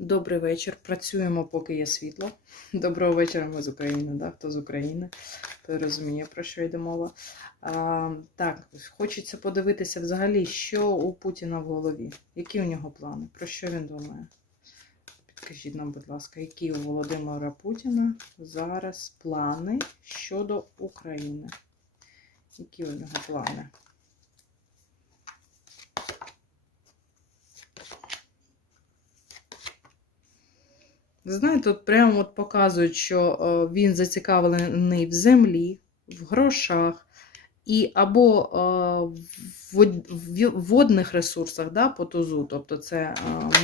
Добрий вечір. Працюємо, поки є світло. Доброго вечора, ми з України. Да? Хто з України, той розуміє, про що йде мова. А, так, хочеться подивитися взагалі, що у Путіна в голові. Які у нього плани? Про що він думає? Підкажіть нам, будь ласка, які у Володимира Путіна зараз плани щодо України? Які у нього плани? Знаєте, от прямо от показують, що е, він зацікавлений в землі, в грошах, і або е, в водних ресурсах да, по тузу, тобто це е,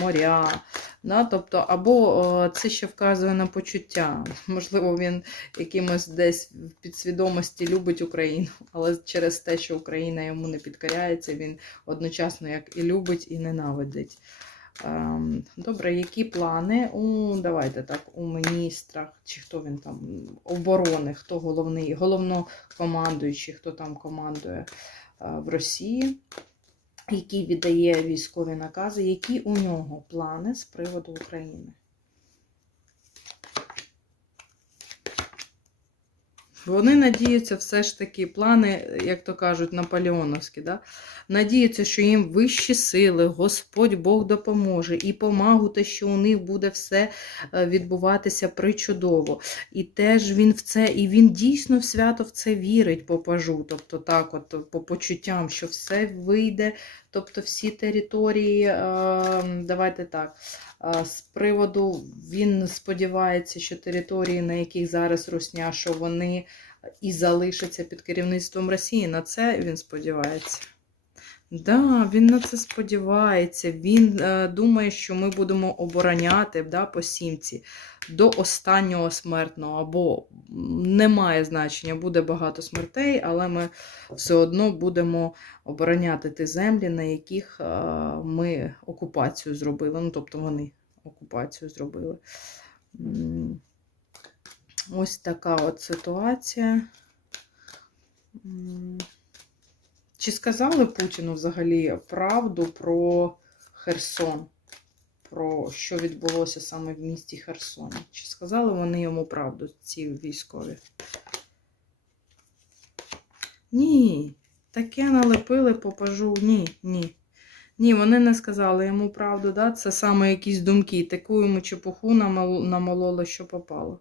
моря, да, тобто, або це ще вказує на почуття. Можливо, він якимось десь в підсвідомості любить Україну, але через те, що Україна йому не підкоряється, він одночасно як і любить, і ненавидить. Ем, Добре, які плани у давайте так, у міністрах, чи хто він там оборони, хто головний, головнокомандуючий, хто там командує е, в Росії, який віддає військові накази, які у нього плани з приводу України? Вони надіються, все ж таки, плани, як то кажуть, наполеоновські, да? надіються, що їм вищі сили, Господь Бог допоможе, і помагу, те, що у них буде все е, відбуватися причудово. І теж він в це, і він дійсно в свято в це вірить по пажу, тобто так, от по почуттям, що все вийде, тобто всі території, е, давайте так. е, З приводу він сподівається, що території, на яких зараз русня, що вони і залишаться під керівництвом Росії. На це він сподівається. Да, він на це сподівається. Він е, думає, що ми будемо обороняти да, по сімці до останнього смертного, або немає значення, буде багато смертей, але ми все одно будемо обороняти ті землі, на яких е, ми окупацію зробили. Ну, тобто вони окупацію зробили. Ось така от ситуація. Чи сказали Путіну взагалі правду про Херсон? Про що відбулося саме в місті Херсоні? Чи сказали вони йому правду, ці військові? Ні. Таке налепили попажу. Ні, ні. Ні, вони не сказали йому правду, да? це саме якісь думки. Таку йому чепуху намол- намололи, що попало.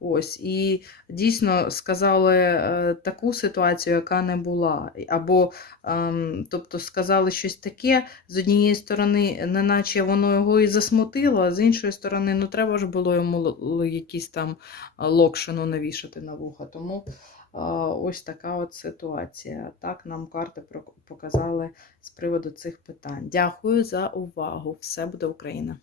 Ось, і дійсно сказали е, таку ситуацію, яка не була. Або, ем, тобто, сказали щось таке, з однієї сторони, неначе воно його і засмутило, а з іншої сторони, ну треба ж було йому якісь там е, локшину навішати на вуха. Тому е, ось така от ситуація. Так нам карти показали з приводу цих питань. Дякую за увагу. Все буде Україна!